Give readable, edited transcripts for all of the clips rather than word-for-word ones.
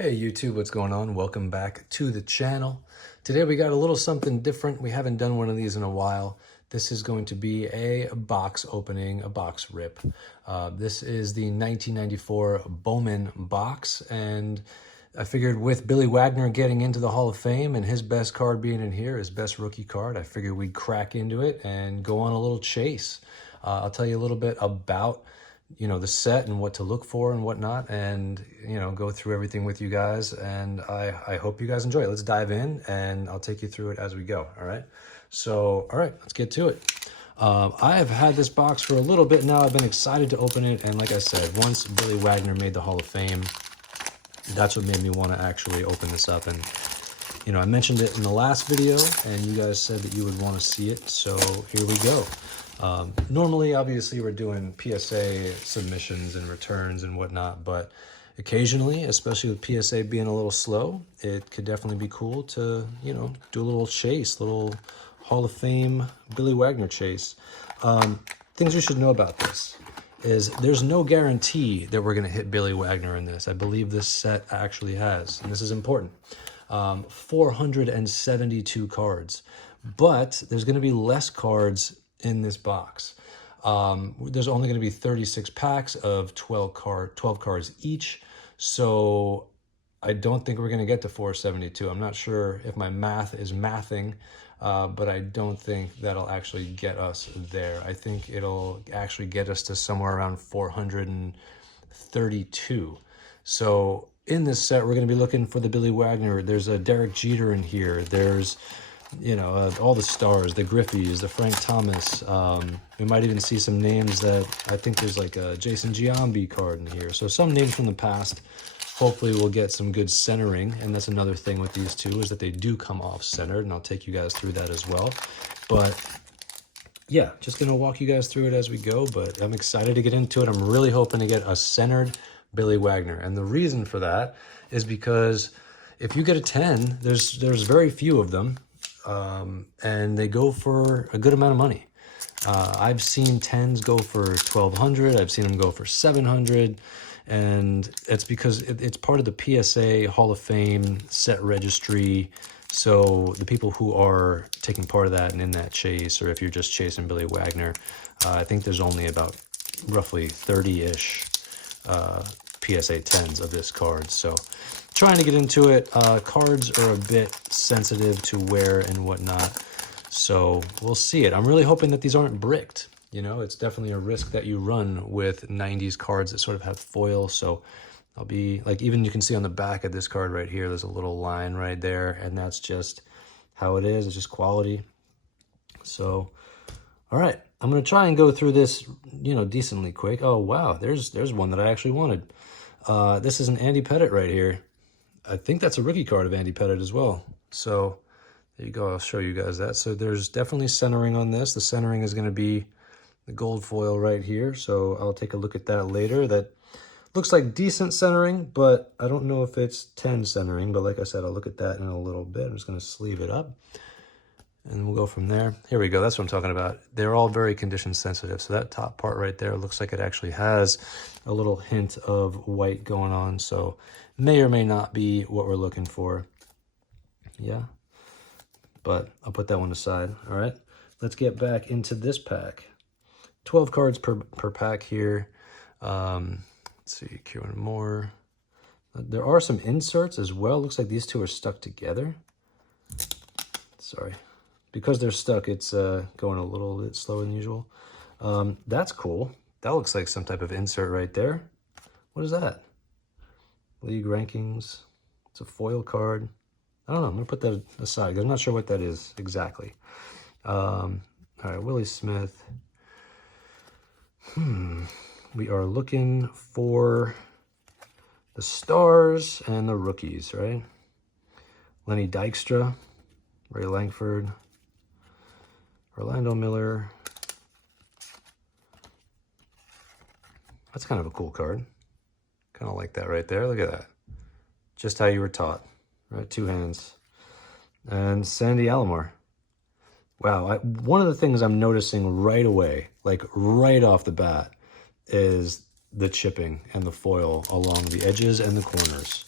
Hey YouTube, what's going on? Welcome back to the channel. Today we got a little something different. We haven't done one of these in a while. This is going to be a box opening, a box rip. This is the 1994 Bowman box, and I figured with Billy Wagner getting into the Hall of Fame and his best card being in here, his best rookie card, I figured we'd crack into it and go on a little chase. I'll tell you a little bit about the set and what to look for and whatnot, and go through everything with you guys, and I hope you guys enjoy it. Let's dive in and I'll take you through it as we go. All right, let's get to it. I have had this box for a little bit now. I've been excited to open it, and like I said, once Billy Wagner made the Hall of Fame, that's what made me want to actually open this up. And I mentioned it in the last video and you guys said that you would want to see it, so here we go. Normally, obviously, we're doing PSA submissions and returns and whatnot, but occasionally, especially with PSA being a little slow, it could definitely be cool to, do a little chase, little Hall of Fame Billy Wagner chase. Things you should know about this is there's no guarantee that we're going to hit Billy Wagner in this. I believe this set actually has, and this is important, 472 cards, but there's going to be less cards in this box. There's only going to be 36 packs of 12 cards each, so I don't think we're going to get to 472. I'm not sure if my math is mathing, but I don't think that'll actually get us there. I think it'll actually get us to somewhere around 432. So in this set, we're going to be looking for the Billy Wagner. There's a Derek Jeter in here. There's all the stars, the Griffies, the Frank Thomas. We might even see some names that I think there's like a Jason Giambi card in here. So some names from the past. Hopefully we'll get some good centering. And that's another thing with these two, is that they do come off centered, and I'll take you guys through that as well. But yeah, just going to walk you guys through it as we go, but I'm excited to get into it. I'm really hoping to get a centered Billy Wagner. And the reason for that is because if you get a 10, there's very few of them. And they go for a good amount of money. I've seen 10s go for 1,200. I've seen them go for 700. And it's because it's part of the PSA Hall of Fame set registry. So the people who are taking part of that and in that chase, or if you're just chasing Billy Wagner, I think there's only about roughly 30-ish PSA 10s of this card. So trying to get into it. Cards are a bit sensitive to wear and whatnot, so we'll see it. I'm really hoping that these aren't bricked. It's definitely a risk that you run with 90s cards that sort of have foil. So I'll be like, even you can see on the back of this card right here, there's a little line right there, and that's just how it is. It's just quality. So all right, I'm gonna try and go through this decently quick. Oh wow, there's one that I actually wanted. This is an Andy Pettitte right here. I think that's a rookie card of Andy Pettitte as well. So there you go. I'll show you guys that. So there's definitely centering on this. The centering is going to be the gold foil right here. So I'll take a look at that later. That looks like decent centering, but I don't know if it's 10 centering. But like I said, I'll look at that in a little bit. I'm just going to sleeve it up, and we'll go from there. Here we go. That's what I'm talking about. They're all very condition sensitive. So that top part right there looks like it actually has a little hint of white going on. So may or may not be what we're looking for. Yeah, but I'll put that one aside. All right, let's get back into this pack. 12 cards per pack here. Let's see, one more. There are some inserts as well. Looks like these two are stuck together. Sorry. Because they're stuck, it's going a little bit slower than usual. That's cool. That looks like some type of insert right there. What is that? League rankings. It's a foil card. I don't know. I'm going to put that aside because I'm not sure what that is exactly. All right, Willie Smith. We are looking for the stars and the rookies, right? Lenny Dykstra, Ray Langford, Orlando Miller. That's kind of a cool card. Kind of like that right there. Look at that. Just how you were taught, right? Two hands. And Sandy Alomar. Wow. One of the things I'm noticing right away, like right off the bat, is the chipping and the foil along the edges and the corners.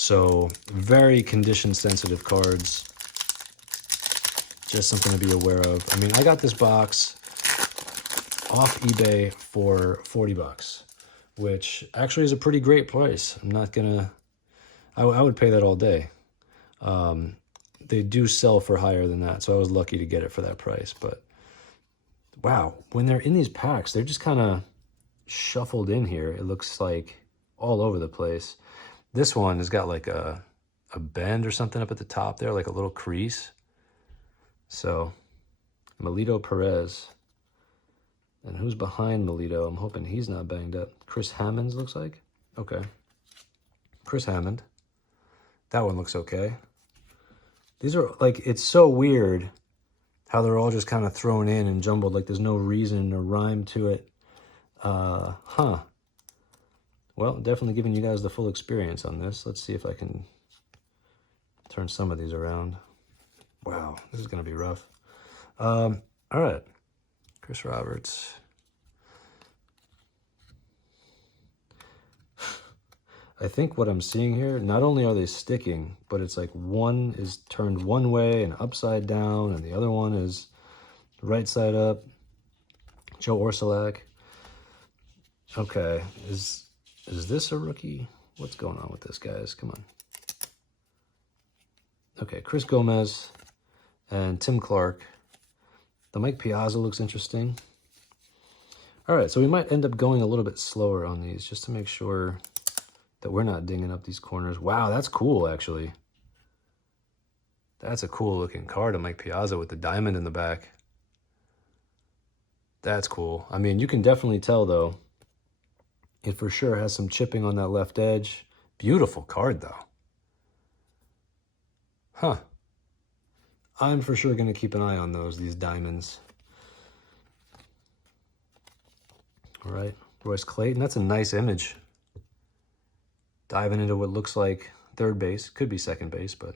So very condition sensitive cards. Just something to be aware of. I mean, I got this box off eBay for 40 bucks, which actually is a pretty great price. I'm not gonna, I would pay that all day. They do sell for higher than that, so I was lucky to get it for that price. But wow, when they're in these packs, they're just kind of shuffled in here. It looks like all over the place. This one has got like a bend or something up at the top there, like a little crease. So, Melito Perez. And who's behind Melito? I'm hoping he's not banged up. Chris Hammonds looks like. Okay. Chris Hammond. That one looks okay. These are like, it's so weird how they're all just kind of thrown in and jumbled, like there's no reason or rhyme to it. Well, definitely giving you guys the full experience on this. Let's see if I can turn some of these around. Wow, this is going to be rough. All right. Chris Roberts. I think what I'm seeing here, not only are they sticking, but it's like one is turned one way and upside down, and the other one is right side up. Joe Orsulak. Okay, is this a rookie? What's going on with this, guys? Come on. Okay, Chris Gomez and Tim Clark. The Mike Piazza looks interesting. All right, so we might end up going a little bit slower on these just to make sure that we're not dinging up these corners. Wow, that's cool, actually. That's a cool looking card of Mike Piazza with the diamond in the back. That's cool. I mean, you can definitely tell, though, it for sure has some chipping on that left edge. Beautiful card, though. Huh. I'm for sure going to keep an eye on these diamonds. All right, Royce Clayton. That's a nice image. Diving into what looks like third base. Could be second base, but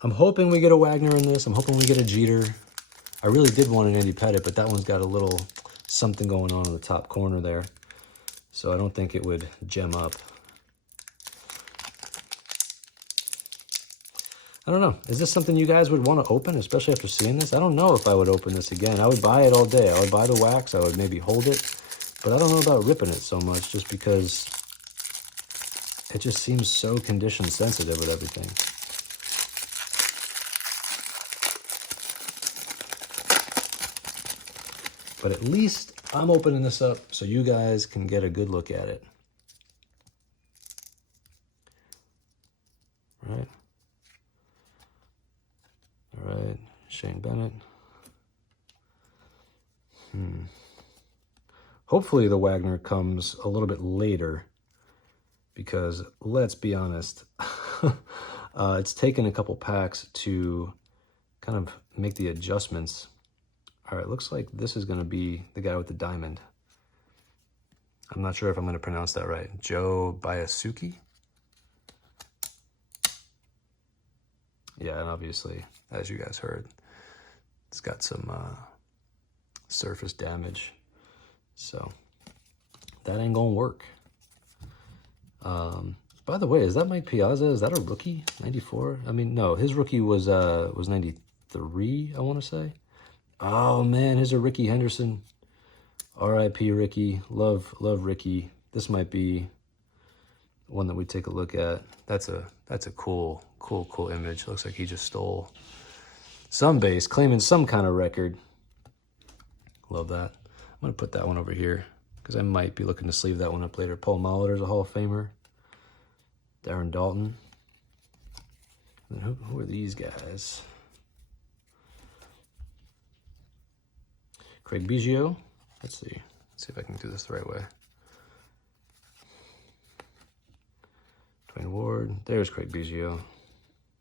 I'm hoping we get a Wagner in this. I'm hoping we get a Jeter. I really did want an Andy Pettitte, but that one's got a little something going on in the top corner there. So I don't think it would gem up. I don't know. Is this something you guys would want to open, especially after seeing this? I don't know if I would open this again. I would buy it all day. I would buy the wax. I would maybe hold it. But I don't know about ripping it so much just because it just seems so condition sensitive with everything. But at least I'm opening this up so you guys can get a good look at it. All right, Shane Bennett. Hopefully the Wagner comes a little bit later because, let's be honest, it's taken a couple packs to kind of make the adjustments. All right, looks like this is going to be the guy with the diamond. I'm not sure if I'm going to pronounce that right. Joe Bayasuki? Yeah, and obviously, as you guys heard, it's got some surface damage. So that ain't gonna work. By the way, is that Mike Piazza? Is that a rookie? 94? I mean, no, his rookie was 93, I want to say. Oh man, here's a Ricky Henderson. R.I.P. Ricky. Love Ricky. This might be one that we take a look at. That's a cool image. Looks like he just stole some base, claiming some kind of record. Love that. I'm going to put that one over here because I might be looking to sleeve that one up later. Paul Molitor's a Hall of Famer. Darren Dalton. And then who are these guys? Craig Biggio. Let's see if I can do this the right way. Dwayne Ward. There's Craig Biggio.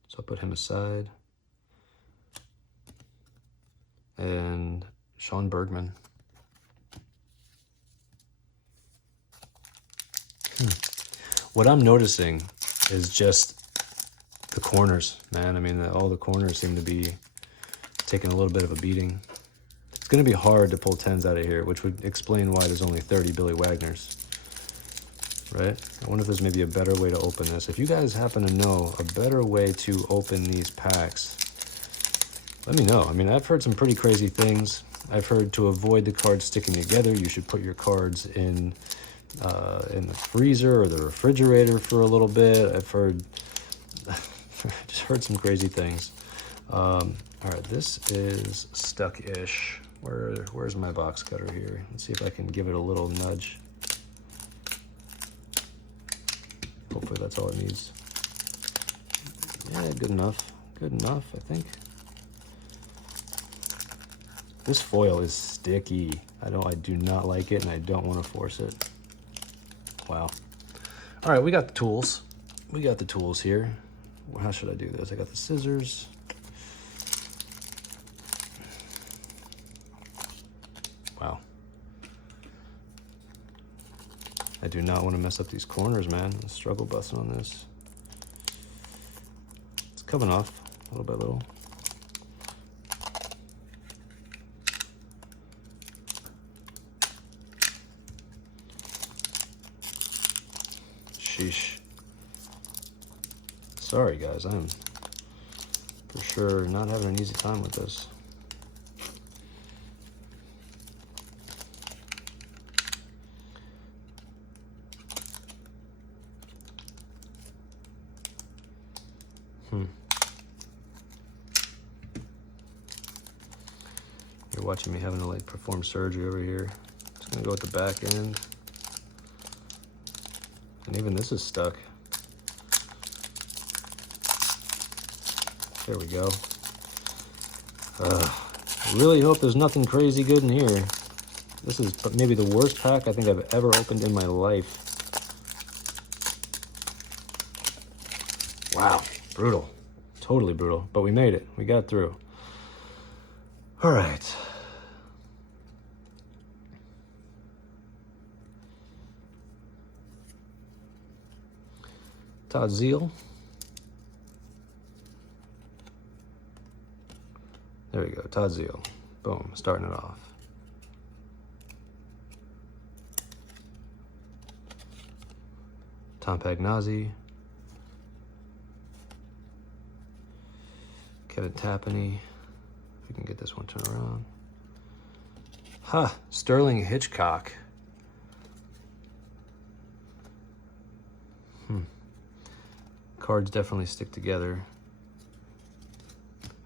So I'll put him aside. And Sean Bergman. What I'm noticing is just the corners, man. I mean, all the corners seem to be taking a little bit of a beating. It's going to be hard to pull 10s out of here, which would explain why there's only 30 Billy Wagners. right? I wonder if there's maybe a better way to open this. If you guys happen to know a better way to open these packs, let me know. I mean, I've heard some pretty crazy things. I've heard to avoid the cards sticking together, you should put your cards in the freezer or the refrigerator for a little bit. I've heard, just heard some crazy things. All right, this is stuck-ish. Where's my box cutter here? Let's see if I can give it a little nudge. Hopefully that's all it needs. Yeah, good enough. Good enough, I think. This foil is sticky. I do not like it, and I don't want to force it. Wow. All right, we got the tools. We got the tools here. How should I do this? I got the scissors. Wow. I do not want to mess up these corners, man. I'm struggle busting on this. It's coming off little by little. Sheesh. Sorry guys, I'm for sure not having an easy time with this. You're watching me having to like perform surgery over here. Just gonna go with the back end. And even this is stuck. There we go. I really hope there's nothing crazy good in here. This is maybe the worst pack I think I've ever opened in my life. Wow, brutal. Totally brutal, but we made it. We got through. All right. Todd Zeal. There we go, Todd Zeal. Boom, starting it off. Tom Pagnazzi. Kevin Tapani. If we can get this one turned around. Ha! Sterling Hitchcock. Cards definitely stick together.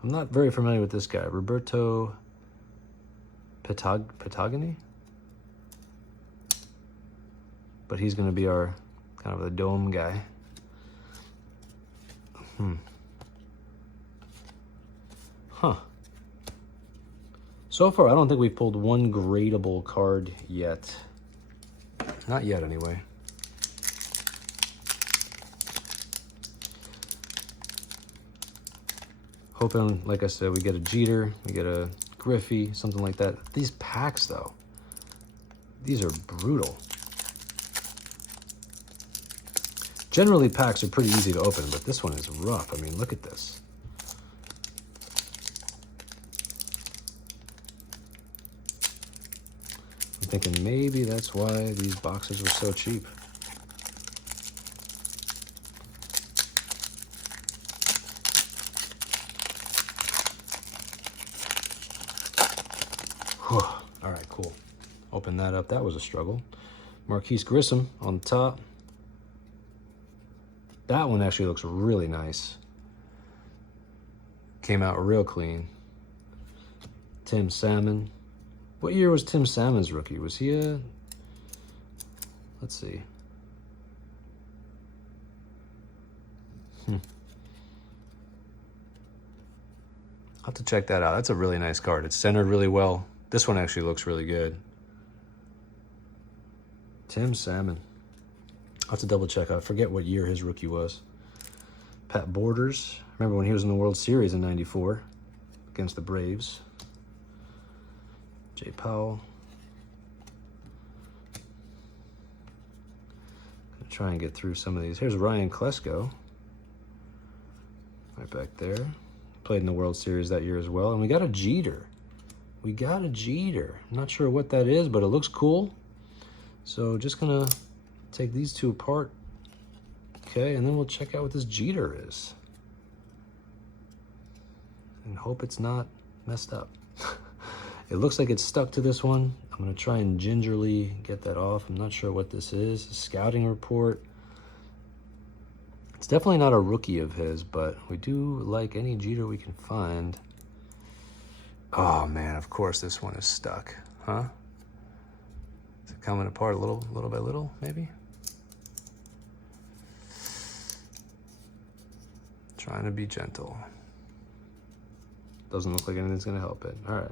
I'm not very familiar with this guy. Roberto Patagoni? But he's going to be our kind of the dome guy. Huh. So far, I don't think we've pulled one gradable card yet. Not yet, anyway. Hoping, like I said, we get a Jeter, we get a Griffey, something like that. These packs, though, these are brutal. Generally, packs are pretty easy to open, but this one is rough. I mean, look at this. I'm thinking maybe that's why these boxes were so cheap. Whew. All right, cool. Open that up. That was a struggle. Marquise Grissom on the top. That one actually looks really nice. Came out real clean. Tim Salmon. What year was Tim Salmon's rookie? Was he a... Let's see. I'll have to check that out. That's a really nice card. It's centered really well. This one actually looks really good. Tim Salmon. I'll have to double check. I forget what year his rookie was. Pat Borders. Remember when he was in the World Series in '94 against the Braves. Jay Powell. Gonna try and get through some of these. Here's Ryan Klesko. Right back there. Played in the World Series that year as well. And we got a Jeter. We got a Jeter. I'm not sure what that is, but it looks cool. So just gonna take these two apart. Okay, and then we'll check out what this Jeter is. And hope it's not messed up. It looks like it's stuck to this one. I'm gonna try and gingerly get that off. I'm not sure what this is. A scouting report. It's definitely not a rookie of his, but we do like any Jeter we can find. Oh man, of course this one is stuck, huh? Is it coming apart little by little, maybe? Trying to be gentle. Doesn't look like anything's gonna help it. All right.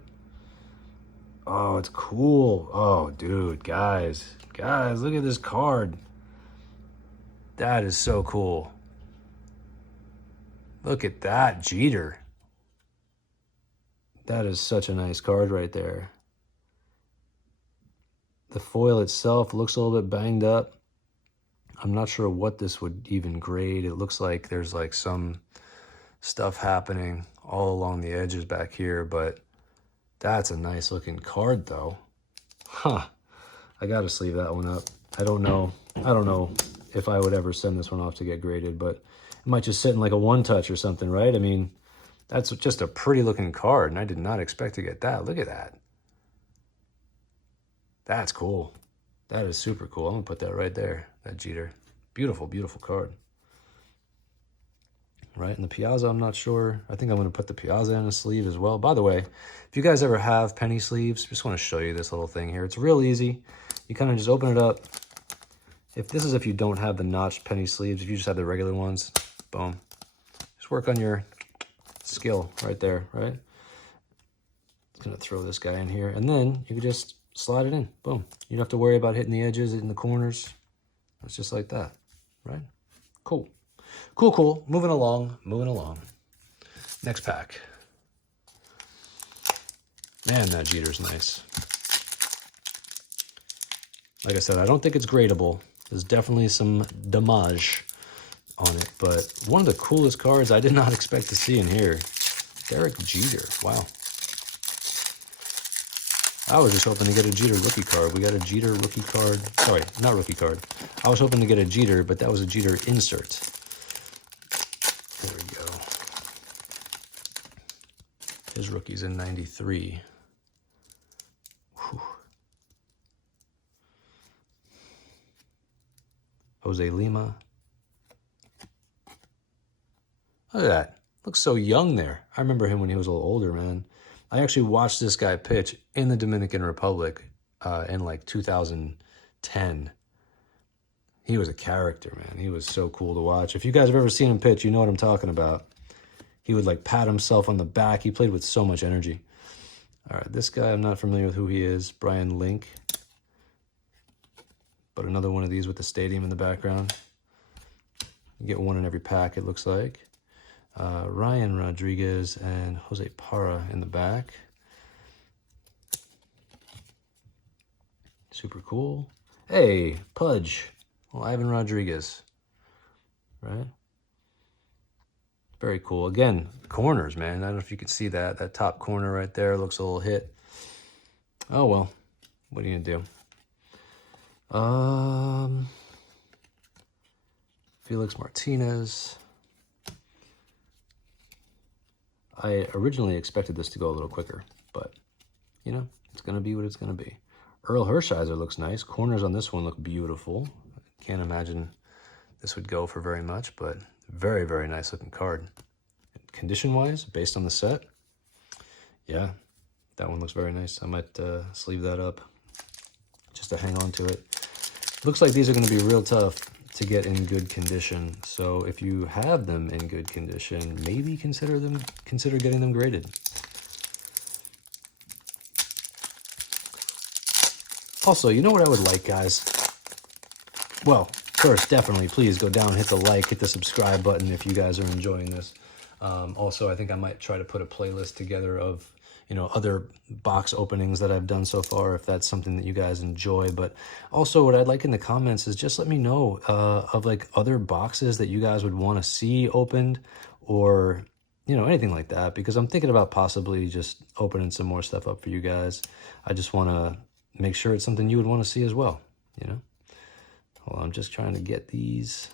Oh, it's cool. Oh, dude, guys, look at this card. That is so cool. Look at that, Jeter. That is such a nice card right there. The foil itself looks a little bit banged up. I'm not sure what this would even grade. It looks like there's like some stuff happening all along the edges back here, but that's a nice looking card though. Huh. I gotta sleeve that one up. I don't know if I would ever send this one off to get graded, but it might just sit in like a one touch or something, right? I mean, that's just a pretty looking card, and I did not expect to get that. Look at that. That's cool. That is super cool. I'm gonna put that right there, that Jeter. Beautiful, beautiful card. Right, and the Piazza, I'm not sure. I think I'm gonna put the Piazza in a sleeve as well. By the way, if you guys ever have penny sleeves, just wanna show you this little thing here. It's real easy. You kind of just open it up. If you don't have the notched penny sleeves, if you just have the regular ones, boom. Just work on your skill right there, right? Just gonna throw this guy in here, and then you can just slide it in, boom. You don't have to worry about hitting the edges, in the corners. It's just like that, right? Cool. Cool. Moving along. Next pack. Man, that Jeter's nice. Like I said, I don't think it's gradable. There's definitely some damage on it, but one of the coolest cards I did not expect to see in here. Derek Jeter. Wow. I was just hoping to get a Jeter rookie card. We got a Jeter rookie card. Sorry, not rookie card. I was hoping to get a Jeter, but that was a Jeter insert. There we go. His rookie's in 93. Whew. Jose Lima. Look at that. Looks so young there. I remember him when he was a little older, man. I actually watched this guy pitch in the Dominican Republic in like 2010. He was a character, man. He was so cool to watch. If you guys have ever seen him pitch, you know what I'm talking about. He would like pat himself on the back. He played with so much energy. All right, this guy, I'm not familiar with who he is. Brian Link. But another one of these with the stadium in the background. You get one in every pack, it looks like. Ryan Rodriguez and Jose Parra in the back. Super cool. Hey, Pudge. Well, Ivan Rodriguez. Right? Very cool. Again, corners, man. I don't know if you can see that. That top corner right there looks a little hit. Oh, well. What are you going to do? Felix Martinez. I originally expected this to go a little quicker, but, you know, it's going to be what it's going to be. Earl Hershiser looks nice. Corners on this one look beautiful. Can't imagine this would go for very much, but very, very nice looking card. Condition-wise, based on the set, yeah, that one looks very nice. I might sleeve that up just to hang on to it. Looks like these are going to be real tough to get in good condition. So if you have them in good condition, maybe consider getting them graded. Also, you know what I would like, guys? Well, first, definitely, please go down, hit the like, hit the subscribe button if you guys are enjoying this. Also, I think I might try to put a playlist together of, you know, other box openings that I've done so far, if that's something that you guys enjoy. But also what I'd like in the comments is just let me know of like other boxes that you guys would want to see opened, or, you know, anything like that, because I'm thinking about possibly just opening some more stuff up for you guys. I just want to make sure it's something you would want to see as well, you know. Hold on, I'm just trying to get these.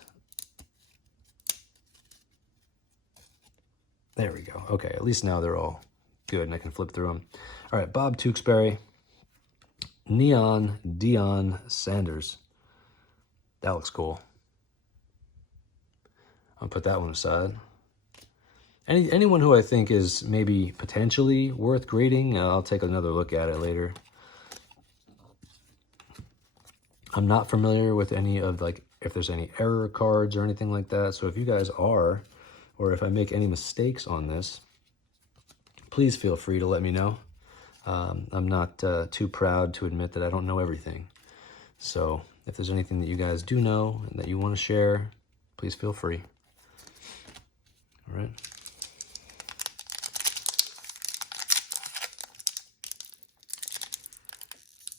There we go. Okay, at least now they're all good and I can flip through them. All right, Bob Tewksbury, Neon Deion Sanders. That looks cool. I'll put that one aside. Anyone who I think is maybe potentially worth grading, I'll take another look at it later. I'm not familiar with any of, like, if there's any error cards or anything like that. So if you guys are, or if I make any mistakes on this, please feel free to let me know. I'm not too proud to admit that I don't know everything. So if there's anything that you guys do know and that you want to share, please feel free. All right.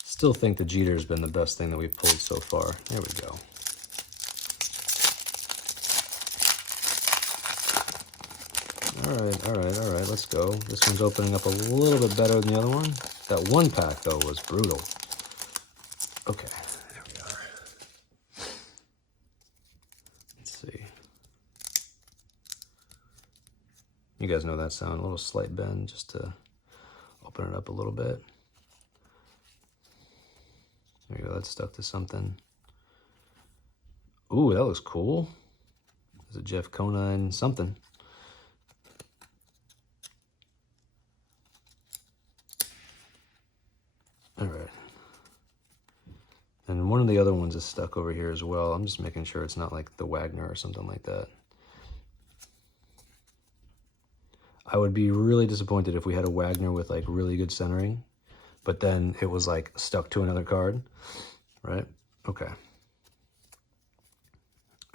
Still think the Jeter's been the best thing that we've pulled so far. There we go. All right, let's go. This one's opening up a little bit better than the other one. That one pack, though, was brutal. Okay, there we are. Let's see. You guys know that sound, a little slight bend just to open it up a little bit. There you go, that's stuck to something. Ooh, that looks cool. There's a Jeff Conine something. All right. And one of the other ones is stuck over here as well. I'm just making sure it's not like the Wagner or something like that. I would be really disappointed if we had a Wagner with like really good centering, but then it was like stuck to another card, right? Okay.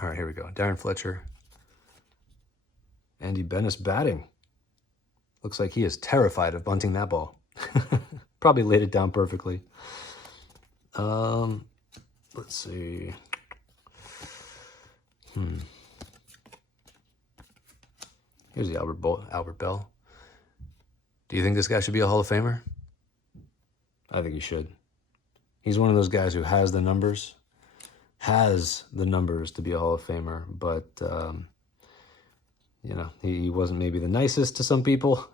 All right, here we go. Darren Fletcher. Andy Bennis batting. Looks like he is terrified of bunting that ball. Probably laid it down perfectly. Let's see. Here's the Albert Bell. Do you think this guy should be a Hall of Famer? I think he should. He's one of those guys who has the numbers to be a Hall of Famer, but you know, he wasn't maybe the nicest to some people,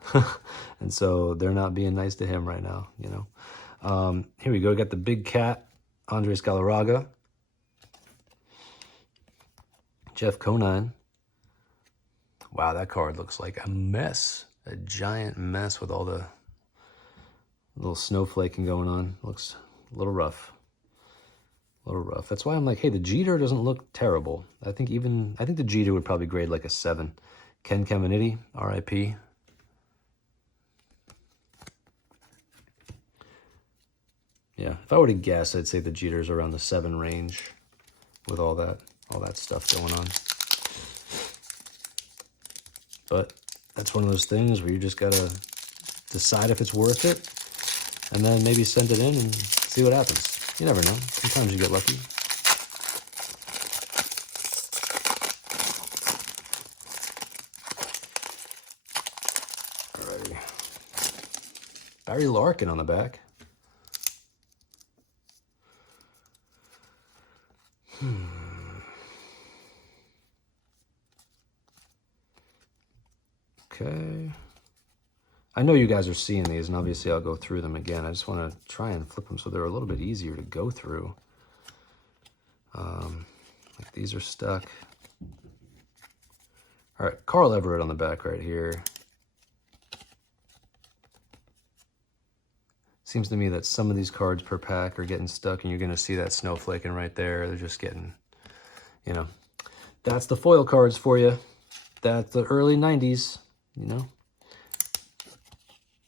and so they're not being nice to him right now, you know. Here we go, we got the big cat, Andres Galarraga, Jeff Conine. Wow, that card looks like a mess, a giant mess with all the little snowflaking going on. Looks a little rough. A little rough. That's why I'm like, hey, the Jeter doesn't look terrible. I think the Jeter would probably grade like a 7. Ken Caminiti, RIP. Yeah, if I were to guess, I'd say the Jeter's around the 7 range with all that stuff going on. But that's one of those things where you just gotta decide if it's worth it, and then maybe send it in and see what happens. You never know. Sometimes you get lucky. Alrighty. Barry Larkin on the back. Okay. I know you guys are seeing these, and obviously I'll go through them again. I just want to try and flip them so they're a little bit easier to go through. Like these are stuck. All right, Carl Everett on the back right here. Seems to me that some of these cards per pack are getting stuck, and you're going to see that snowflaking right there. They're just getting, you know. That's the foil cards for you. That's the early 90s, you know.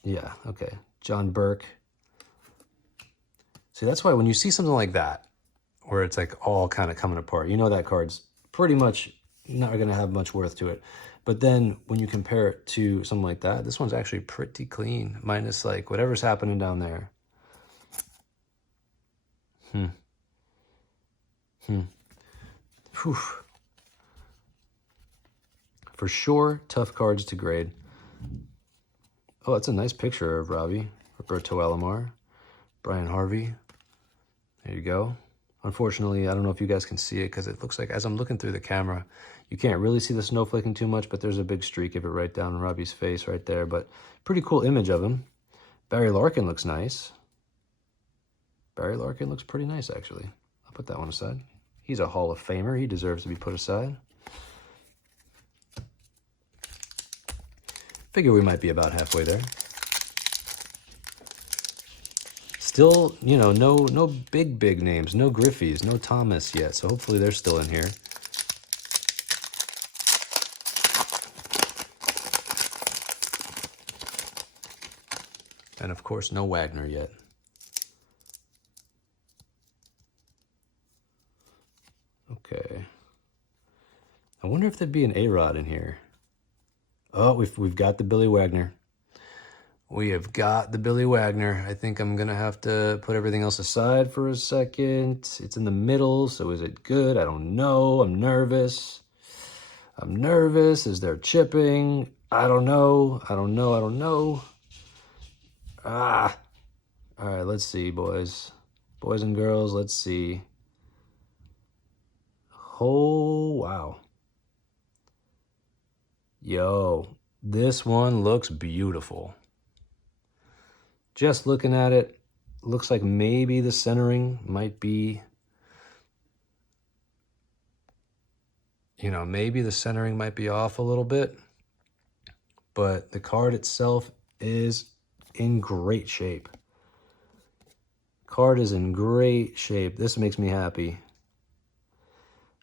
Yeah, okay. John Burke. See, that's why when you see something like that, where it's like all kind of coming apart, you know that card's pretty much not going to have much worth to it. But then when you compare it to something like that, this one's actually pretty clean, minus like whatever's happening down there. Whew. For sure, tough cards to grade. Oh, that's a nice picture of Robbie. Roberto Alomar, Brian Harvey. There you go. Unfortunately, I don't know if you guys can see it because it looks like, as I'm looking through the camera, you can't really see the snowflaking too much, but there's a big streak of it right down Robbie's face right there. But pretty cool image of him. Barry Larkin looks nice. Barry Larkin looks pretty nice, actually. I'll put that one aside. He's a Hall of Famer. He deserves to be put aside. Figure we might be about halfway there. Still, you know, no big names, no Griffeys, no Thomas yet. So hopefully they're still in here. And of course, no Wagner yet. Okay. I wonder if there'd be an A-Rod in here. Oh, we've got the Billy Wagner. We have got the Billy Wagner. I think I'm going to have to put everything else aside for a second. It's in the middle, so is it good? I don't know. I'm nervous. I'm nervous. Is there chipping? I don't know. I don't know. I don't know. Ah. All right, let's see, boys. Boys and girls, let's see. Oh, wow. Yo, this one looks beautiful. Just looking at it, looks like maybe the centering might be, you know, maybe the centering might be off a little bit, but the card itself is in great shape. Card is in great shape. This makes me happy.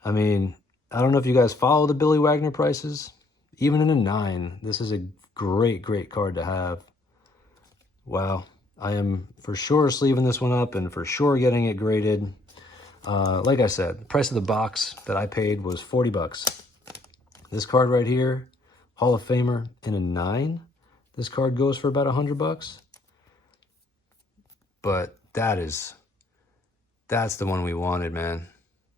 I mean, I don't know if you guys follow the Billy Wagner prices. Even in a 9, this is a great card to have. Wow. I am for sure sleeving this one up and for sure getting it graded. Like I said, the price of the box that I paid was 40 bucks. This card right here, Hall of Famer in a 9. This card goes for about 100 bucks. But that's the one we wanted, man.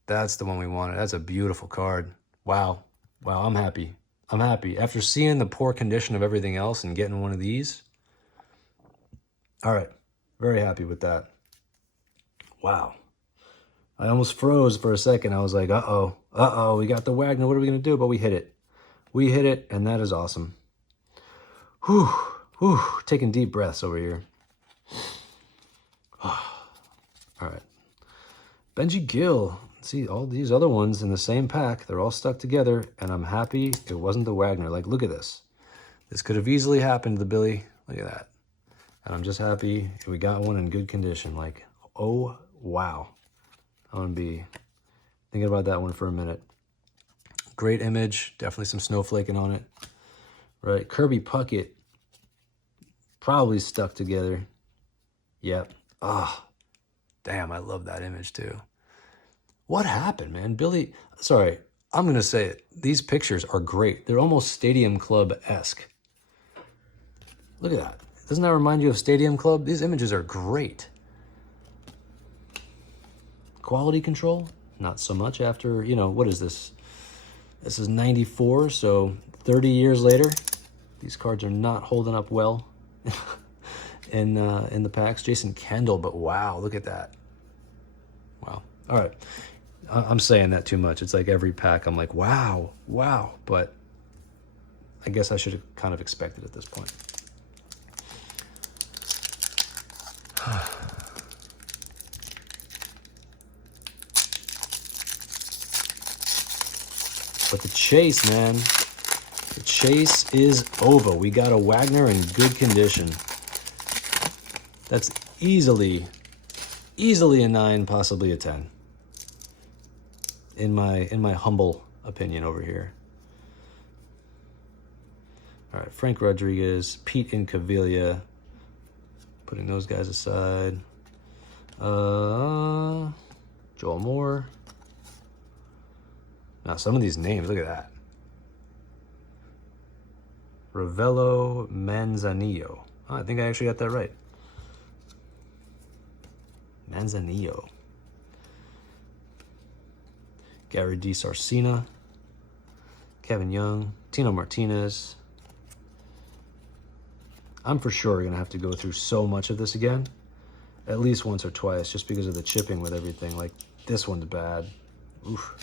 That's the one we wanted. That's a beautiful card. Wow. Wow, I'm happy. I'm happy. After seeing the poor condition of everything else and getting one of these. All right. Very happy with that. Wow. I almost froze for a second. I was like, uh-oh, we got the Wagner. What are we going to do? But we hit it. We hit it, and that is awesome. Whew. Whew. Taking deep breaths over here. All right. Benji Gill. See, all these other ones in the same pack, they're all stuck together, and I'm happy it wasn't the Wagner. Like, look at this. This could have easily happened to the Billy. Look at that. And I'm just happy we got one in good condition. Like, oh, wow. I'm going to be thinking about that one for a minute. Great image. Definitely some snowflaking on it. Right. Kirby Puckett. Probably stuck together. Yep. Ah, damn, I love that image too. What happened, man? Billy, sorry, I'm going to say it. These pictures are great. They're almost Stadium Club-esque. Look at that. Doesn't that remind you of Stadium Club? These images are great. Quality control? Not so much after, you know, what is this? This is 94, so 30 years later, these cards are not holding up well in the packs. Jason Kendall, but wow, look at that. Wow. All right. I'm saying that too much. It's like every pack I'm like, wow, wow. But I guess I should have kind of expected at this point. But the chase, man, the chase is over. We got a Wagner in good condition. That's easily a 9, possibly a 10. In my humble opinion over here. All right, Frank Rodriguez, Pete Incaviglia, putting those guys aside. Joel Moore. Now, some of these names, look at that. Ravello Manzanillo. Oh, I think I actually got that right. Manzanillo. Gary D. Sarcina. Kevin Young. Tino Martinez. I'm for sure going to have to go through so much of this again. at least once or twice just because of the chipping with everything. Like this one's bad. Oof.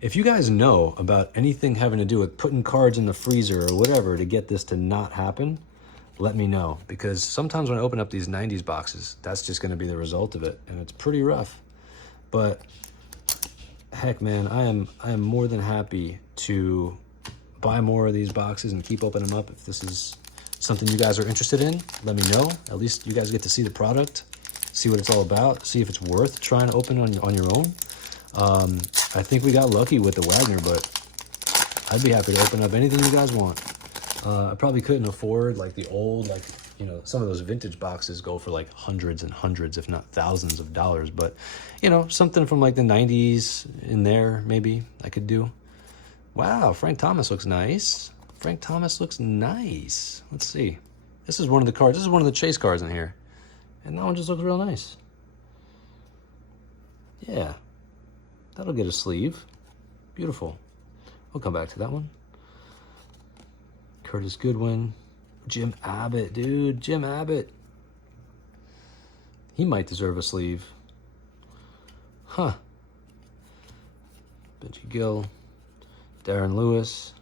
If you guys know about anything having to do with putting cards in the freezer or whatever to get this to not happen, let me know. Because sometimes when I open up these 90s boxes, that's just going to be the result of it. And it's pretty rough. But heck, man, I am more than happy to buy more of these boxes and keep opening them up. If this is something you guys are interested in, let me know. At least you guys get to see the product, see what it's all about, see if it's worth trying to open on your own. I think we got lucky with the Wagner, but I'd be happy to open up anything you guys want. I probably couldn't afford like the old, like, you know, some of those vintage boxes go for like hundreds and hundreds, if not thousands of dollars. But, you know, something from like the 90s in there, maybe I could do. Wow, Frank Thomas looks nice. Frank Thomas looks nice. Let's see. This is one of the cards. This is one of the chase cards in here. And that one just looks real nice. Yeah. That'll get a sleeve. Beautiful. We'll come back to that one. Curtis Goodwin. Jim Abbott, dude. Jim Abbott. He might deserve a sleeve. Huh. Benji Gill. Darren Lewis.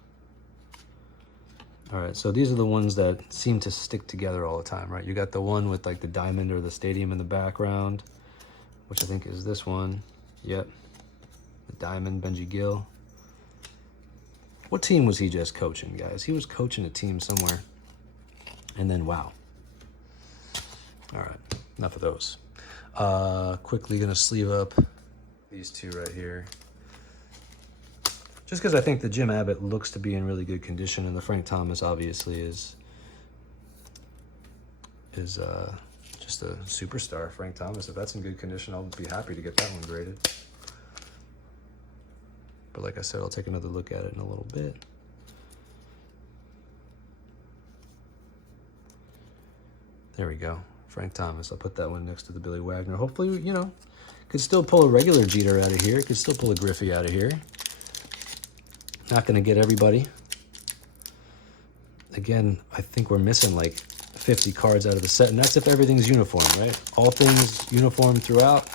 All right, so these are the ones that seem to stick together all the time, right? You got the one with like the diamond or the stadium in the background, which I think is this one. Yep. The diamond, Benji Gill. What team was he just coaching, guys? He was coaching a team somewhere. And then, wow. All right, enough of those. Quickly gonna sleeve up these two right here. Just because I think the Jim Abbott looks to be in really good condition, and the Frank Thomas obviously is just a superstar. Frank Thomas, if that's in good condition, I'll be happy to get that one graded. But like I said, I'll take another look at it in a little bit. There we go. Frank Thomas. I'll put that one next to the Billy Wagner. Hopefully, you know, could still pull a regular Jeter out of here. Could still pull a Griffey out of here. Not going to get everybody. Again, I think we're missing like 50 cards out of the set, and that's if everything's uniform, right? All things uniform throughout,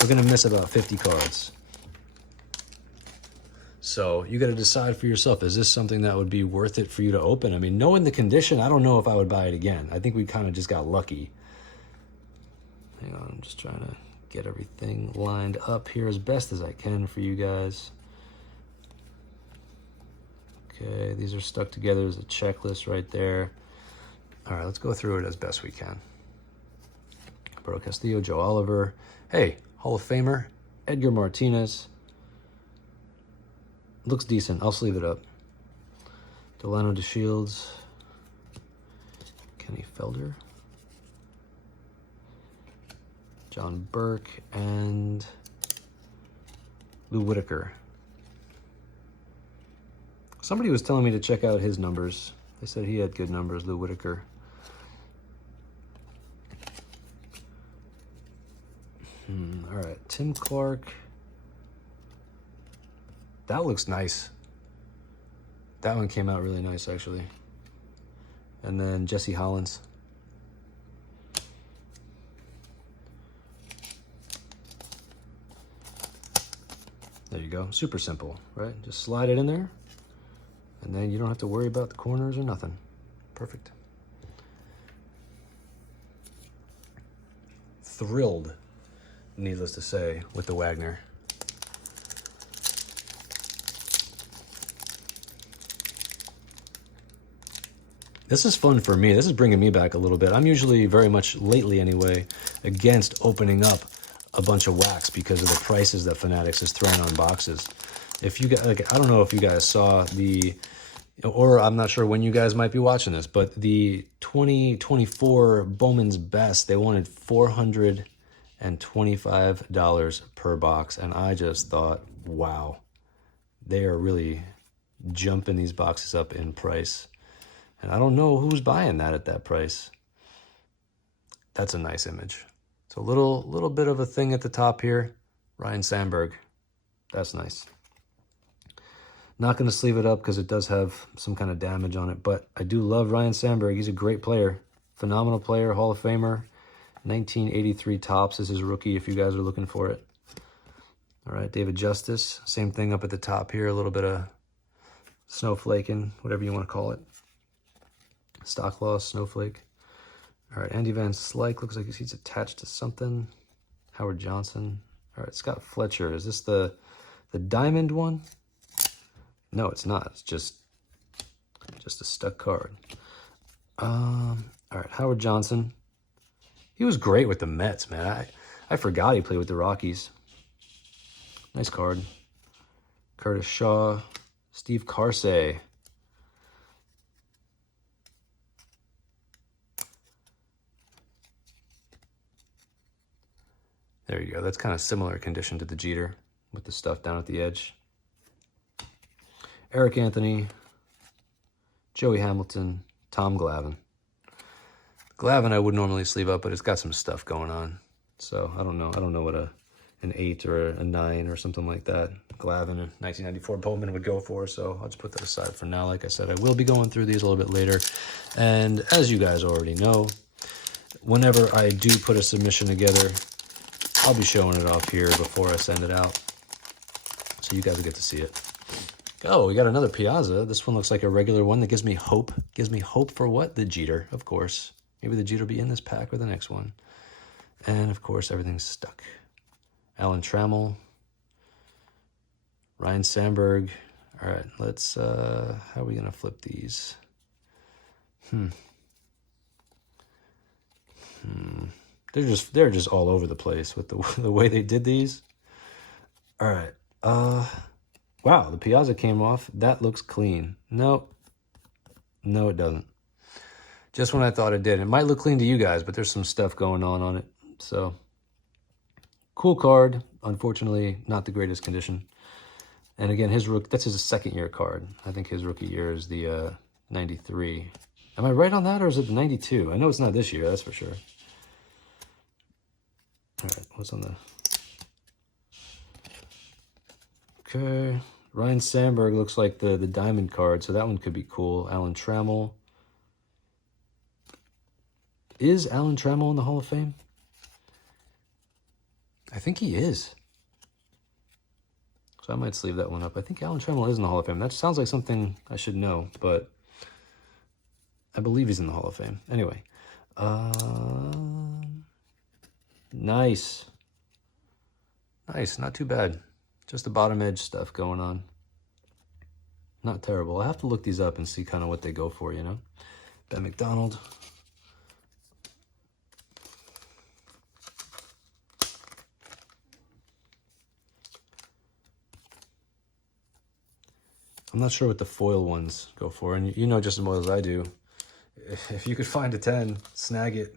we're going to miss about 50 cards. So you got to decide for yourself, is this something that would be worth it for you to open? I mean, knowing the condition, I don't know if I would buy it again. I think we kind of just got lucky. Hang on, I'm just trying to get everything lined up here as best as I can for you guys. Okay, these are stuck together as a checklist right there. All right, let's go through it as best we can. Roberto Castillo, Joe Oliver. Hey, Hall of Famer, Edgar Martinez. Looks decent. I'll sleeve it up. Delano DeShields. Kenny Felder. John Burke. And Lou Whitaker. Somebody was telling me to check out his numbers. They said he had good numbers, Lou Whitaker. All right, Tim Clark. That looks nice. That one came out really nice, actually. And then Jesse Hollins. There you go. Super simple, right? Just slide it in there. And then you don't have to worry about the corners or nothing. Perfect. Thrilled, needless to say, with the Wagner. This is fun for me. This is bringing me back a little bit. I'm usually very much, lately anyway, against opening up a bunch of wax because of the prices that Fanatics is throwing on boxes. If you guys, like, I don't know if you guys saw the, or I'm not sure when you guys might be watching this, but the 2024 Bowman's Best, they wanted $425 per box. And I just thought, wow, they are really jumping these boxes up in price. And I don't know who's buying that at that price. That's a nice image. It's a little bit of a thing at the top here. Ryan Sandberg. That's nice. Not going to sleeve it up because it does have some kind of damage on it. But I do love Ryan Sandberg. He's a great player Phenomenal player, Hall of Famer. 1983 Topps is his rookie if you guys are looking for it. All right, David Justice. Same thing up at the top here. A little bit of snowflaking, whatever you want to call it. Stock loss, snowflake. All right, Andy Van Slyke. Looks like he's attached to something. Howard Johnson. All right, Scott Fletcher. Is this the diamond one? No, it's not. It's just a stuck card. All right, Howard Johnson. He was great with the Mets, man. I forgot he played with the Rockies. Nice card. Curtis Shaw. Steve Carsey. There you go. That's kind of similar condition to the Jeter with the stuff down at the edge. Eric Anthony, Joey Hamilton, Tom Glavine. Glavine I would normally sleeve up, but it's got some stuff going on. So I don't know. I don't know what an 8 or a 9 or something like that Glavine in 1994 Bowman would go for. So I'll just put that aside for now. Like I said, I will be going through these a little bit later. And as you guys already know, whenever I do put a submission together, I'll be showing it off here before I send it out, so you guys will get to see it. Oh, we got another Piazza. This one looks like a regular one that gives me hope. Gives me hope for what? The Jeter, of course. Maybe the Jeter will be in this pack or the next one. And, of course, everything's stuck. Alan Trammell. Ryan Sandberg. All right, let's, how are we going to flip these? They're just all over the place with the way they did these. All right. Wow, the Piazza came off. That looks clean. Nope. No, it doesn't. Just when I thought it did. It might look clean to you guys, but there's some stuff going on it. So, cool card. Unfortunately, not the greatest condition. And again, that's his second year card. I think his rookie year is the 93. Am I right on that, or is it the 92? I know it's not this year, that's for sure. All right, what's on the... Okay, Ryan Sandberg looks like the diamond card, so that one could be cool. Alan Trammell. Is Alan Trammell in the Hall of Fame? I think he is. So I might sleeve that one up. I think Alan Trammell is in the Hall of Fame. That sounds like something I should know, but I believe he's in the Hall of Fame. Anyway. Nice. Nice, not too bad. Just the bottom edge stuff going on. Not terrible. I have to look these up and see kind of what they go for, you know? Ben McDonald. I'm not sure what the foil ones go for, and you know just as well as I do. If you could find a 10, snag it.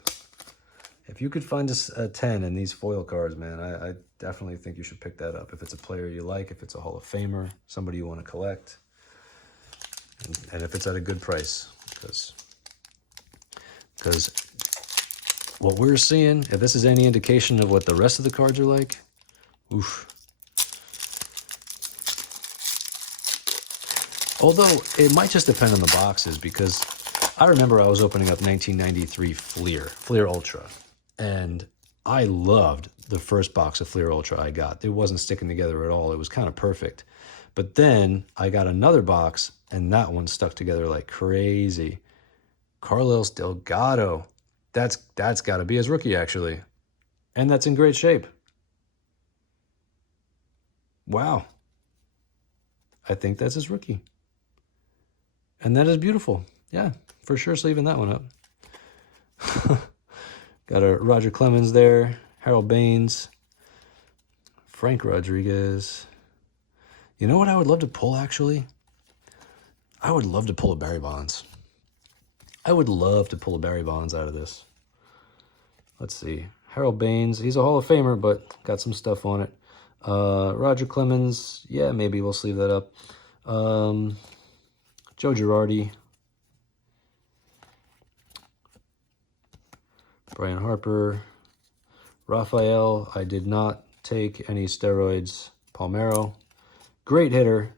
If you could find a 10 in these foil cards, man, I definitely think you should pick that up. If it's a player you like, if it's a Hall of Famer, somebody you want to collect, and if it's at a good price, because what we're seeing, if this is any indication of what the rest of the cards are like, oof. Although it might just depend on the boxes, because I remember I was opening up 1993 Fleer Ultra, and I loved the first box of Fleer Ultra I got. It wasn't sticking together at all. It was kind of perfect. But then I got another box, and that one stuck together like crazy. Carlos Delgado. That's got to be his rookie, actually. And that's in great shape. Wow. I think that's his rookie. And that is beautiful. Yeah, for sure sleeving that one up. Got a Roger Clemens there, Harold Baines, Frank Rodriguez. You know what I would love to pull, actually? I would love to pull a Barry Bonds. I would love to pull a Barry Bonds out of this. Let's see. Harold Baines, he's a Hall of Famer, but got some stuff on it. Roger Clemens, yeah, maybe we'll sleeve that up. Joe Girardi. Brian Harper. Raphael, I did not take any steroids. Palmeiro. Great hitter.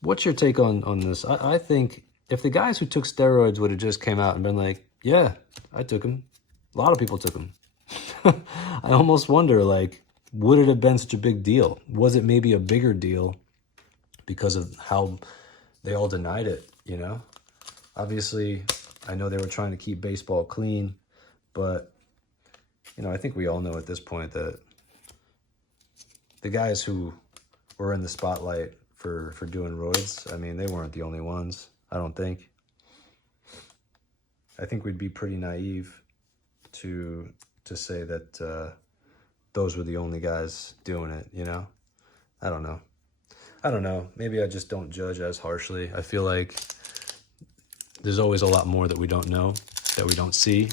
What's your take on this? I think if the guys who took steroids would have just came out and been like, Yeah, I took him. A lot of people took him. I almost wonder, like, would it have been such a big deal? Was it maybe a bigger deal because of how they all denied it, you know? Obviously, I know they were trying to keep baseball clean, but, you know, I think we all know at this point that the guys who were in the spotlight for doing roids, I mean, they weren't the only ones, I don't think. I think we'd be pretty naive to say that those were the only guys doing it, you know? I don't know. I don't know. Maybe I just don't judge as harshly. I feel like there's always a lot more that we don't know, that we don't see.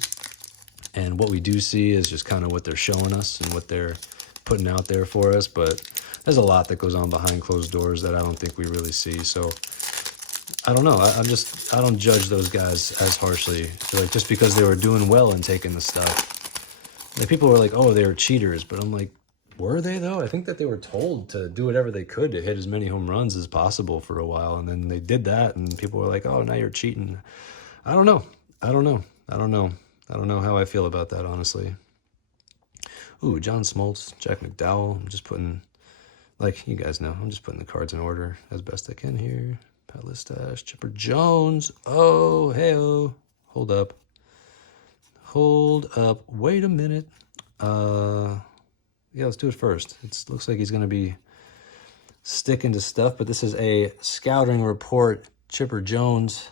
And what we do see is just kind of what they're showing us and what they're putting out there for us. But there's a lot that goes on behind closed doors that I don't think we really see. So I don't know. I don't judge those guys as harshly. Like, just because they were doing well and taking the stuff. Like, people were like, oh, they were cheaters. But I'm like, were they, though? I think that they were told to do whatever they could to hit as many home runs as possible for a while. And then they did that, and people were like, oh, now you're cheating. I don't know. I don't know. I don't know. I don't know how I feel about that, honestly. Ooh, John Smoltz, Jack McDowell. I'm just putting, like, you guys know, I'm just putting the cards in order as best I can here. Pat Listash, Chipper Jones. Oh, hey-oh. Hold up. Hold up. Wait a minute. Yeah, let's do it first. It looks like he's going to be sticking to stuff, but this is a scouting report. Chipper Jones.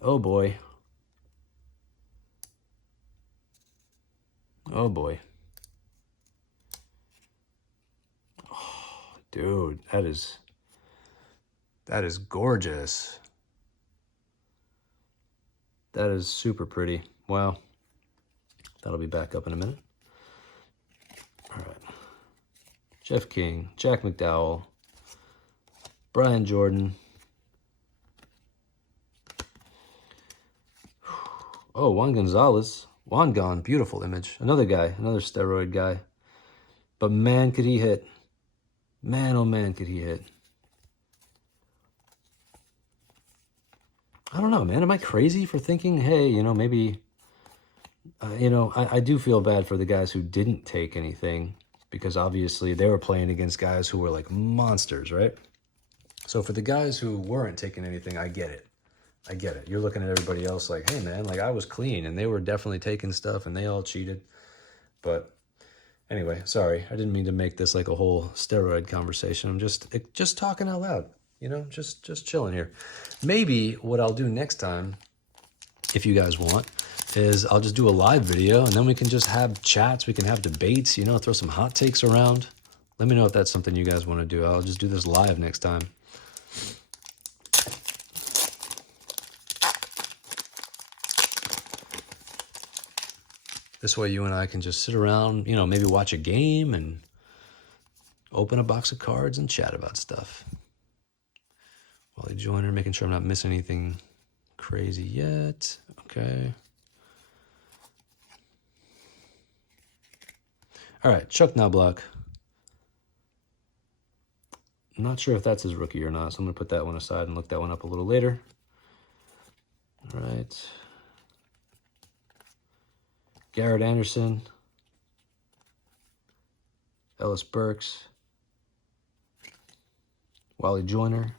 Oh, boy. Oh, boy. Oh, dude, that is gorgeous. That is super pretty. Wow. That'll be back up in a minute. All right. Jeff King, Jack McDowell, Brian Jordan. Oh, Juan Gonzalez. Juan Gon, beautiful image. Another guy, another steroid guy. But man, could he hit. Man, oh man, could he hit. I don't know, man. Am I crazy for thinking, hey, you know, maybe, you know, I do feel bad for the guys who didn't take anything, because obviously they were playing against guys who were like monsters, right? So for the guys who weren't taking anything, I get it. I get it. You're looking at everybody else like, hey, man, like, I was clean, and they were definitely taking stuff, and they all cheated. But anyway, sorry. I didn't mean to make this like a whole steroid conversation. I'm just talking out loud, you know, just chilling here. Maybe what I'll do next time, if you guys want, is I'll just do a live video, and then we can just have chats. We can have debates, you know, throw some hot takes around. Let me know if that's something you guys want to do. I'll just do this live next time. This way you and I can just sit around, you know, maybe watch a game and open a box of cards and chat about stuff. Wally Joyner, making sure I'm not missing anything crazy yet. Okay. All right, Chuck Knobloch. I'm not sure if that's his rookie or not, so I'm going to put that one aside and look that one up a little later. All right. Garrett Anderson, Ellis Burks, Wally Joyner.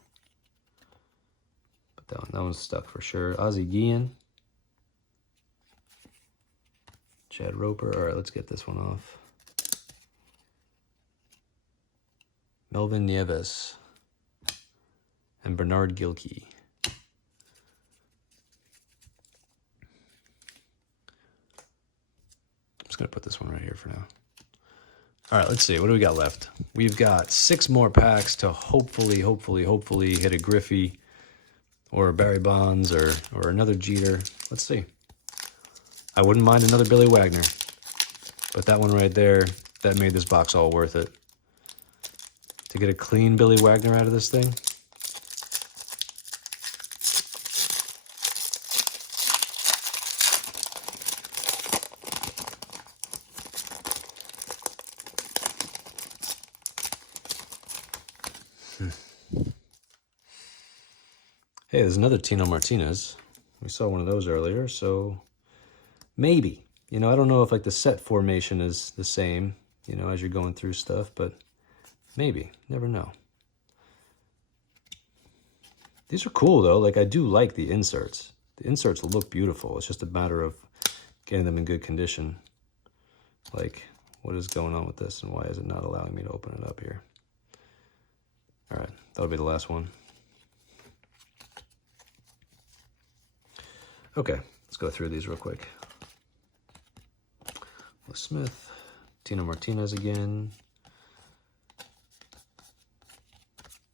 But that one's stuck for sure. Ozzie Guillen, Chad Roper. All right, let's get this one off. Melvin Nieves and Bernard Gilkey. I'm just going to put this one right here for now. All right, let's see. What do we got left? We've got 6 more packs to hopefully hit a Griffey or a Barry Bonds or another Jeter. Let's see. I wouldn't mind another Billy Wagner. But that one right there, that made this box all worth it. To get a clean Billy Wagner out of this thing. Hey, there's another Tino Martinez. We saw one of those earlier, so maybe. You know, I don't know if like the set formation is the same, you know, as you're going through stuff, but maybe. Never know. These are cool, though. Like, I do like the inserts. The inserts look beautiful. It's just a matter of getting them in good condition. Like, what is going on with this, and why is it not allowing me to open it up here? All right, that'll be the last one. Okay, let's go through these real quick. Will Smith, Tino Martinez again,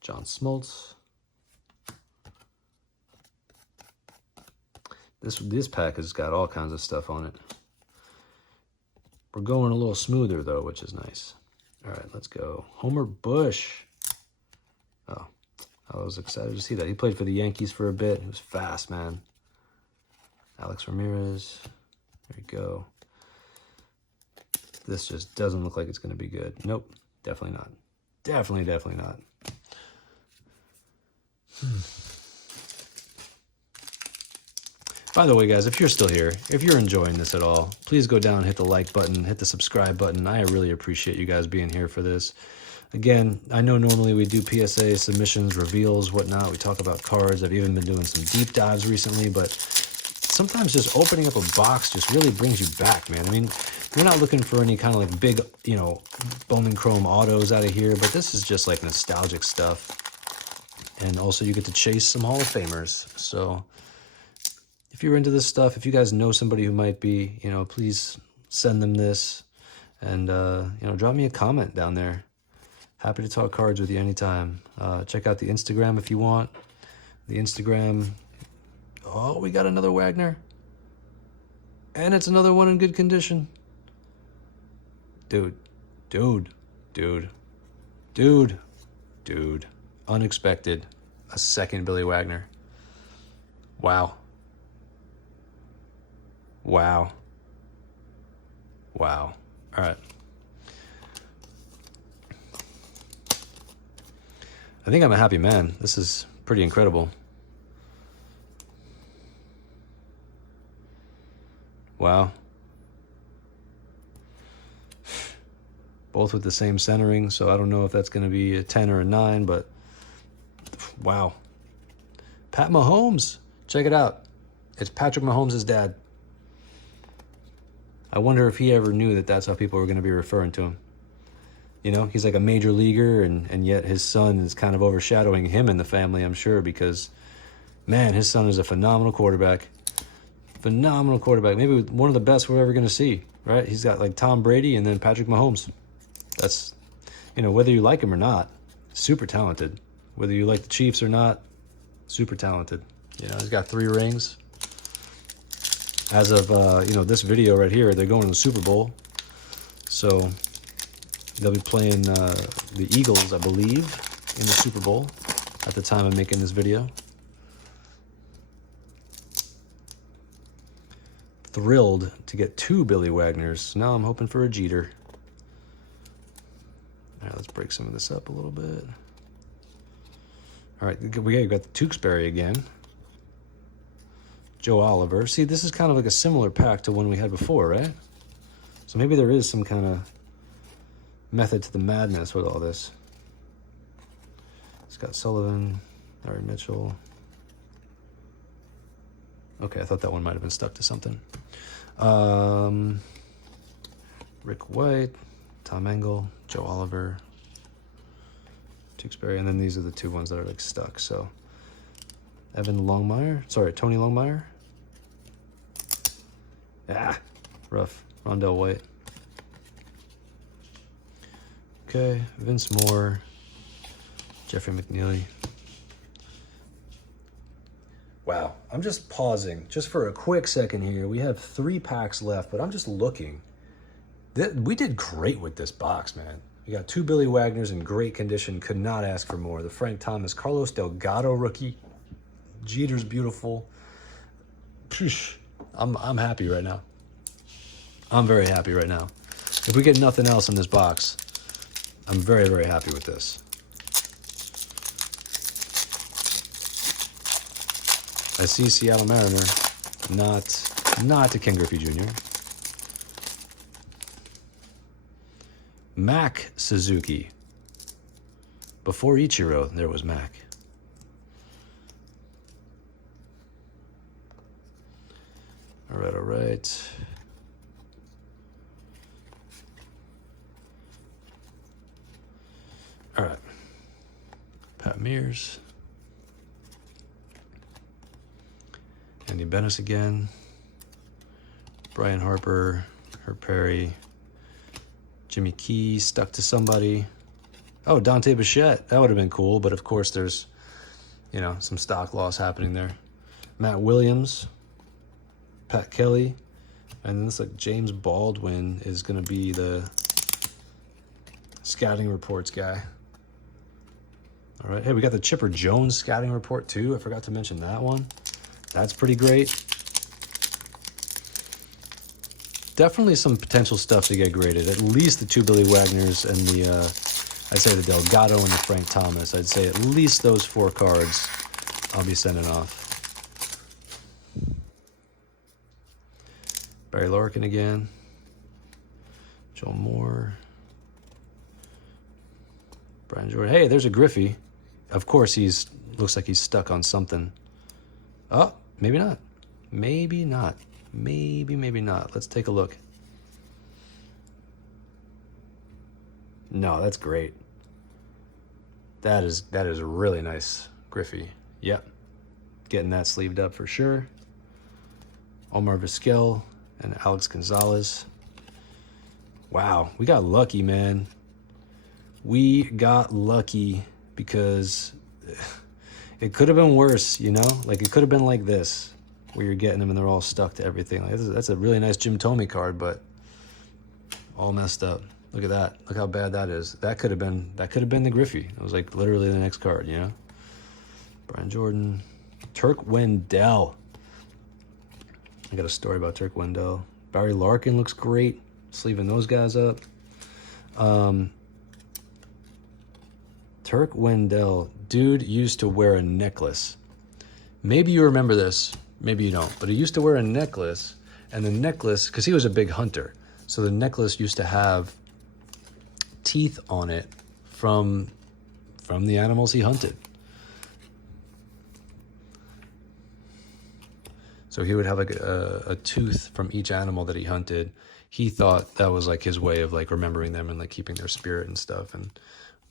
John Smoltz. This pack has got all kinds of stuff on it. We're going a little smoother, though, which is nice. All right, let's go. Homer Bush. Oh, I was excited to see that. He played for the Yankees for a bit. He was fast, man. Alex Ramirez. There you go. This just doesn't look like it's going to be good. Nope, definitely not. Definitely not. By the way, guys, if you're still here, if you're enjoying this at all, please go down, hit the like button, hit the subscribe button. I really appreciate you guys being here for this. Again, I know normally we do PSA, submissions, reveals, whatnot. We talk about cards. I've even been doing some deep dives recently, but sometimes just opening up a box just really brings you back, man. I mean, we're not looking for any kind of like big, you know, Bowman Chrome autos out of here, but this is just like nostalgic stuff. And also you get to chase some Hall of Famers. So if you're into this stuff, if you guys know somebody who might be, you know, please send them this. And, you know, drop me a comment down there. Happy to talk cards with you anytime. Check out the Instagram if you want. The Instagram. Oh, we got another Wagner. And it's another one in good condition. Dude. Unexpected. A second Billy Wagner. Wow. All right. I think I'm a happy man. This is pretty incredible. Wow. Both with the same centering, so I don't know if that's going to be a 10 or a 9, but wow. Pat Mahomes. Check it out. It's Patrick Mahomes' dad. I wonder if he ever knew that that's how people were going to be referring to him. You know, he's like a major leaguer, and yet his son is kind of overshadowing him in the family, I'm sure, because, man, his son is a phenomenal quarterback. Phenomenal quarterback. Maybe one of the best we're ever going to see, right? He's got like Tom Brady and then Patrick Mahomes. That's, you know, whether you like him or not, super talented. Whether you like the Chiefs or not, super talented. You know, he's got 3 rings. As of, you know, this video right here, they're going to the Super Bowl. So they'll be playing the Eagles, I believe, in the Super Bowl at the time of making this video. Thrilled to get 2 Billy Wagners. Now I'm hoping for a Jeter. All right, let's break some of this up a little bit. All right, we got the Tewksbury again. Joe Oliver. See, this is kind of like a similar pack to one we had before, right? So maybe there is some kind of method to the madness with all this. Scott Sullivan, Larry Mitchell. Okay, I thought that one might have been stuck to something. Rick White, Tom Engel, Joe Oliver, Tewksbury, and then these are the 2 ones that are like stuck. So Tony Longmire. Rough. Rondell White. Okay, Vince Moore, Jeffrey McNeely. Wow, I'm just pausing just for a quick second here. We have 3 packs left, but I'm just looking. We did great with this box, man. We got 2 Billy Wagners in great condition. Could not ask for more. The Frank Thomas, Carlos Delgado rookie. Jeter's beautiful. I'm happy right now. I'm very happy right now. If we get nothing else in this box, I'm very, very happy with this. I see Seattle Mariner, not to Ken Griffey Jr. Mac Suzuki. Before Ichiro, there was Mac. All right, all right. All right. Pat Mears. Andy Bennis again. Brian Harper. Herb Perry. Jimmy Key stuck to somebody. Oh, Dante Bichette. That would have been cool, but of course there's, you know, some stock loss happening there. Matt Williams. Pat Kelly. And then this like James Baldwin is going to be the scouting reports guy. All right. Hey, we got the Chipper Jones scouting report too. I forgot to mention that one. That's pretty great. Definitely some potential stuff to get graded. At least the 2 Billy Wagners and the, I'd say the Delgado and the Frank Thomas. I'd say at least those 4 cards I'll be sending off. Barry Larkin again. Joel Moore. Brian Jordan. Hey, there's a Griffey. Of course, looks like he's stuck on something. Oh, maybe not. Maybe not. Maybe not. Let's take a look. No, that's great. That is a really nice Griffey. Yep. Getting that sleeved up for sure. Omar Vizquel and Alex Gonzalez. Wow, we got lucky, man. We got lucky because it could have been worse, you know? Like, it could have been like this, where you're getting them and they're all stuck to everything. Like, that's a really nice Jim Thome card, but all messed up. Look at that. Look how bad that is. That could have been the Griffey. It was like literally the next card, you know? Brian Jordan. Turk Wendell. I got a story about Turk Wendell. Barry Larkin looks great. Sleeving those guys up. Turk Wendell. Dude used to wear a necklace. Maybe you remember this. Maybe you don't. But he used to wear a necklace. And the necklace, because he was a big hunter, so the necklace used to have teeth on it from the animals he hunted. So he would have like a tooth from each animal that he hunted. He thought that was like his way of like remembering them and like keeping their spirit and stuff, and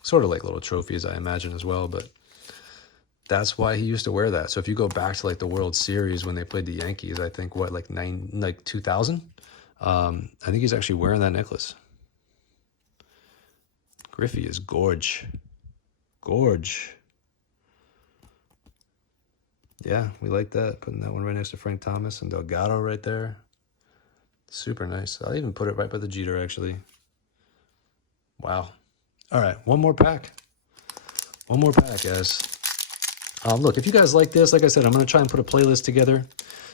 sort of like little trophies, I imagine, as well. But that's why he used to wear that. So if you go back to like the World Series when they played the Yankees, I think what, like 2000, I think he's actually wearing that necklace. Griffey is gorge. Yeah, we like that. Putting that one right next to Frank Thomas and Delgado right there. Super nice. I'll even put it right by the Jeter, actually. Wow. All right, one more pack. One more pack, guys. Look, if you guys like this, like I said, I'm going to try and put a playlist together.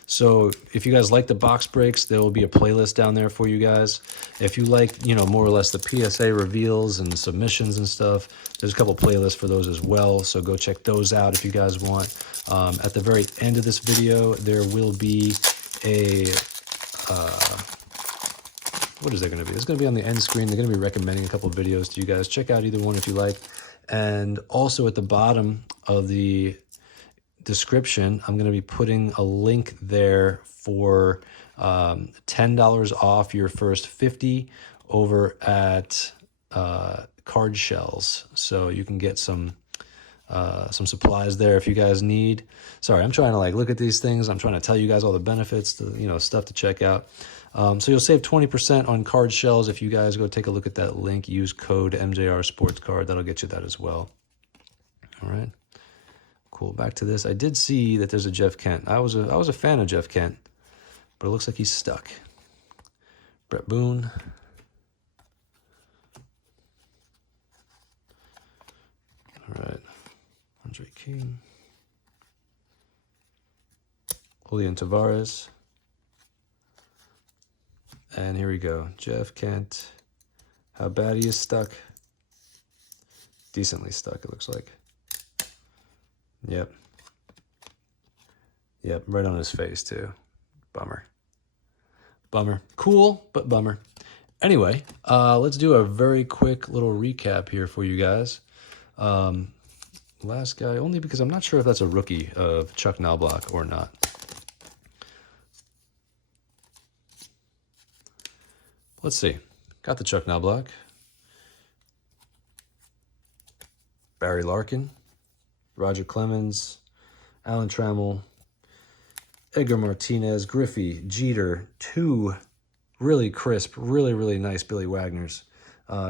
So if you guys like the box breaks, there will be a playlist down there for you guys. If you like, you know, more or less the PSA reveals and submissions and stuff, there's a couple playlists for those as well. So go check those out if you guys want. At the very end of this video, there will be a, what is that going to be? It's going to be on the end screen. They're going to be recommending a couple of videos to you guys. Check out either one if you like. And also at the bottom of the description, I'm going to be putting a link there for $10 off your first 50 over at Card Shells. So you can get some supplies there if you guys need. Sorry, I'm trying to like look at these things. I'm trying to tell you guys all the benefits, stuff to check out. So you'll save 20% on Card Shells if you guys go take a look at that link. Use code MJR Sports Card. That'll get you that as well. All right. Cool. Back to this. I did see that there's a Jeff Kent. I was a fan of Jeff Kent, but it looks like he's stuck. Brett Boone. All right. Andre King. Julian Tavares. And here we go. Jeff Kent. How bad he is stuck. Decently stuck, it looks like. Yep. Yep, right on his face too. Bummer. Bummer. Cool, but bummer. Anyway, let's do a very quick little recap here for you guys. Last guy, only because I'm not sure if that's a rookie of Chuck Knobloch or not. Let's see. Got the Chuck Knobloch. Barry Larkin. Roger Clemens. Alan Trammell. Edgar Martinez. Griffey. Jeter. 2 really crisp, really nice Billy Wagners.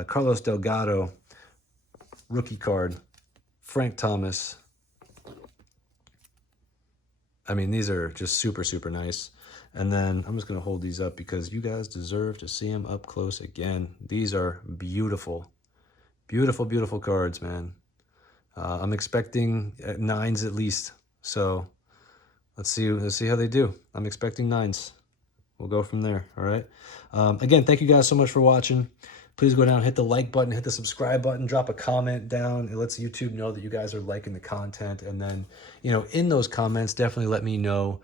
Carlos Delgado. Rookie card. Frank Thomas. I mean, these are just super nice. And then I'm just going to hold these up because you guys deserve to see them up close again. These are beautiful. Beautiful cards, man. I'm expecting 9s at least. So let's see how they do. I'm expecting 9s. We'll go from there, all right? Again, thank you guys so much for watching. Please go down, hit the like button, hit the subscribe button, drop a comment down. It lets YouTube know that you guys are liking the content. And then, you know, in those comments, definitely let me know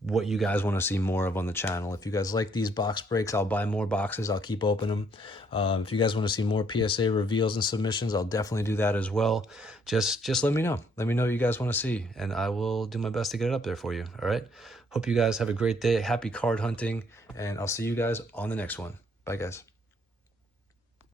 what you guys want to see more of on the channel. If you guys like these box breaks, I'll buy more boxes. I'll keep opening them. If you guys want to see more PSA reveals and submissions, I'll definitely do that as well. Just let me know. Let me know what you guys want to see, and I will do my best to get it up there for you, all right? Hope you guys have a great day. Happy card hunting, and I'll see you guys on the next one. Bye, guys.